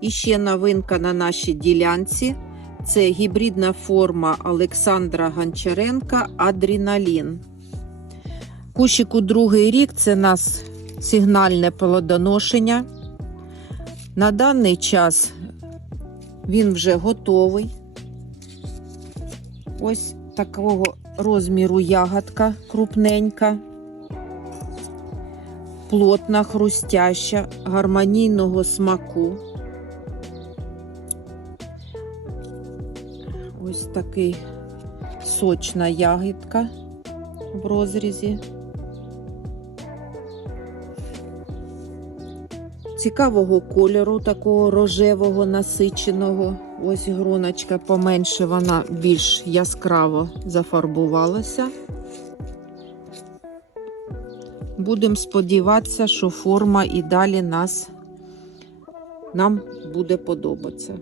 І ще новинка на нашій ділянці. Це гібридна форма Олександра Гончаренка Адреналін. Кущику другий рік це нас сигнальне плодоношення. На даний час він вже готовий. Ось такого розміру ягодка крупненька, плотна, хрустяща, гармонійного смаку. Ось такий сочна ягідка в розрізі. Цікавого кольору, такого рожевого насиченого. Ось гроночка поменше, вона більш яскраво зафарбувалася. Будемо сподіватися, що форма і далі нас нам буде подобатися.